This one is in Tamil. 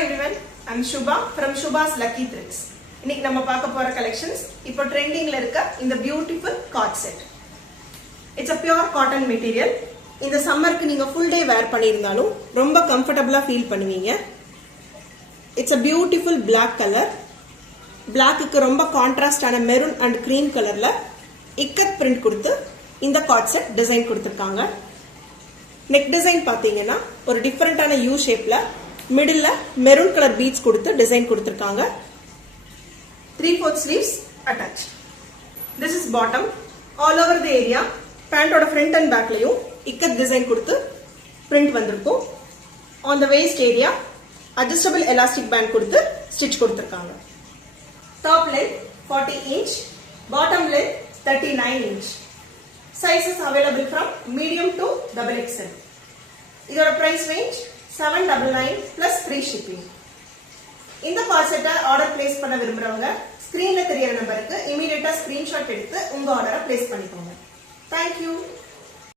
everyone, I'm Shubha from Shubha's Lucky Threads. இன்னைக்கு நம்ம பார்க்க போற collections இப்போ ட்ரெண்டிங்ல இருக்க இந்த beautiful cord set. It's a pure cotton material. இந்த சம்மருக்கு நீங்க full day wear பண்ணிருந்தாலும் ரொம்ப கம்ஃபர்ட்டபிளா ஃபீல் பண்ணுவீங்க. It's a beautiful black color. Blackக்கு ரொம்ப கான்ட்ராஸ்டான மெரூன் அண்ட் கிரீம் கலர்ல இக்கத் பிரிண்ட் கொடுத்து இந்த cord set டிசைன் கொடுத்திருக்காங்க. நெக் டிசைன் பாத்தீங்கன்னா ஒரு டிஃபரெண்டான யூ ஷேப்ல மிடில்ல மெரூன் கலர் பீட்ஸ் கொடுத்து டிசைன் கொடுத்திருக்காங்க. 3/4 sleeves attached. This is bottom. All over the area பேண்டோட front and backலயும் இக்கத் டிசைன் கொடுத்து print வந்திருக்கும். On the waist area adjustable elastic band கொடுத்து ஸ்டிட்ச் கொடுத்திருக்காங்க. Top length 40 inch, bottom length 39 inch. Sizes available from medium to XXL. இதோட price range 799 plus free shipping. இந்த cord set ஆர்டர் பிளேஸ் பண்ண விரும்புறவங்க ஸ்கிரீன்ல தெரியற நம்பருக்கு இமிடியேட்டா ஸ்கிரீன்ஷாட் எடுத்து உங்க ஆர்டரை பிளேஸ் பண்ணிக்கோங்க. Thank you.